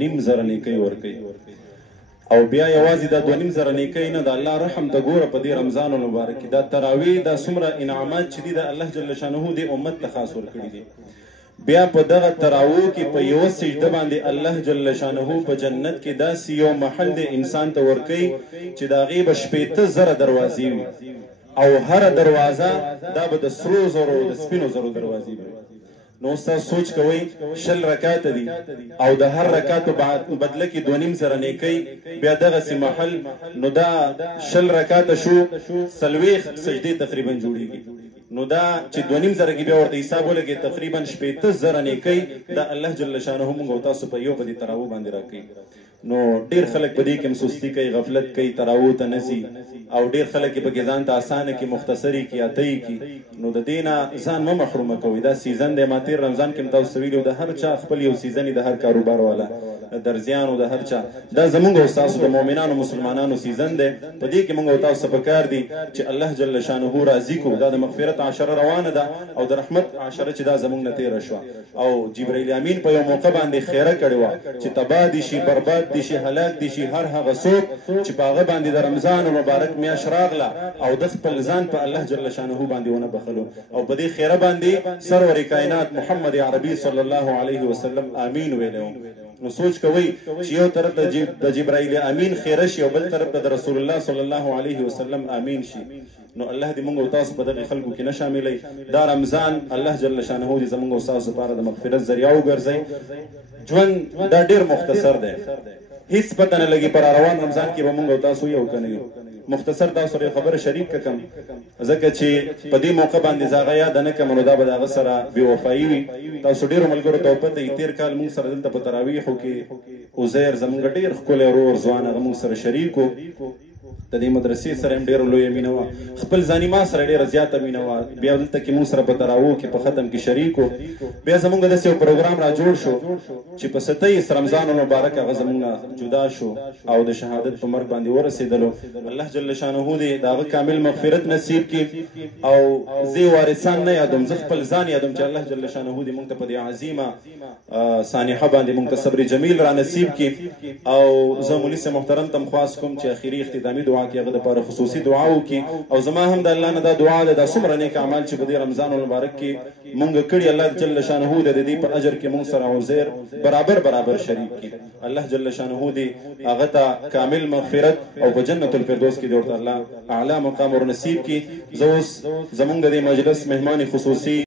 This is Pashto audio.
نیم زره نیکۍ ورکوي او بیا یوازې دا 2.5 نیکۍ نه د الله رحم ته ګوره په دې رمضان المبارک کې دا تراویح دا څومره انعامات چې دي د الله جل شانه دې امت ته خاص ورکړي دي. بیا په دغه تراویح کې په یوه سجده باندې الله جل شانه په جنت کې داسې یو محل دی انسان ته ورکوي چې د هغې به 15,000 دروازې وي او هره دروازه دا به د سرو زرو د سپینو زرو دروازې وي. نو تاسو سوچ کوئ 20 رکعات دي او د هر رکعت بدله کې 2.5 نیکۍ بیا دغسې محل نو دا 20 رکعات شو 40 سجدې تقریبا جوړیږي. نو دا چې 2.5 کې بیا ورته حساب ولګي تقریبا 15,000 نیکۍ دا الله جل شانه موږ او تاسو په یو په دې تراویح باندې راکوي. نو ډیر خلک په دې کې سستی کوي غفلت کوي تراویح ته نسی او ډیر خلک په کې ځان ته اسانه کې مختصری کې اتهی کې نو د دې نه ځان مه محرومه کوئ. دا سیزن دی ما تېر رمضان کې تاسو ویلو د هر چا خپل یو سیزن د هر کاروبار والا درزیانو د هر چا دا زمونږ او تاسو د مؤمنانو مسلمانانو سیزن دی. په دې کې موږ او تاسو پکار دي چې الله جل شانه راضي کو. دا د مغفرت عشره روانه ده او د رحمت عشره چې دا زمونږ نه تېره شوه او جبرائیل امین په یو موقع باندې خیره کړې وه چې تباه دي شي برباد دي شي هلاک دي شي هر هغه څوک چې په هغه باندې د رمضان مبارک میاشت راغله او د خپل ځان په الله جل شانه باندې ونه بخلو او په دې خیره باندې سرور کائنات محمد عربي صلی الله علیه وسلم امین ویلو. نو سوچ کوئ چې یو طرف د جبرائیل امین خیره شي او بل طرف د رسول الله صلی الله علیه وسلم امین شي. نو الله دې موږ او تاسو په دغه خلکو کې نه شاملوي. دا رمضان الله جل شانه دې زموږ او تاسو لپاره د مغفرت ذریعه وګرځي. ژوند دا ډیر مختصر دی هیڅ پته نه لګي پر روان رمضان کې به موږ او تاسو یو کنه یو مختصر تاسو سره خبره شریک کم ځکه چې په دې موقع باندې زاغه یاد نه کوم نو دا به دغه سره بې وفایي وي. تاسو ډېرو ملګرو ته پته یې تېر کال موږ سره دلته په تراویحو کې عزیر زموږ ډېر ښکلی ورور ځوان هغه موږ سره شریک و. د دې مدرسې سره هم ډېره لویه مینه وه خپل ځاني ما سره ډېره زیاته مینه وه. بیا دلته کې موږ سره په تراویحو کې په ختم کې شریک و. بیا زموږ داسې یو پروګرام را جوړ شو چې په 27 رمضان المبارک هغه زموږ نه جدا شو او د شهادت په مرګ باندې ورسېدلو. الله جل شانه دې د هغه کامل مغفرت نصیب کړي او زه وارثان نه یادوم زه خپل ځان یادوم چې الله جل شانه دې موږ ته په دې عظیمه سانحه باندې موږ ته صبر جمیل را نصیب کړي. او زه مولوي صاحب محترم ته خواست کوم چې اخري اختتامي دعا کې هغه دپاره خصوصي دعا وکړي او زما هم د الله نه دا دعا ده دا څومره نیک اعمال چې په دې رمضان المبارک کې مونږ کړي الله جل شانه د دې په اجر کې مونږ سره عزیر برابر شریک کړي. الله جل شانه دې هغه ته کامل مغفرت او په جنت الفردوس کې دې ورته الله اعلی مقام ور نصیب کړي. زه اوس زمونږ د دې مجلس مهمان خصوصي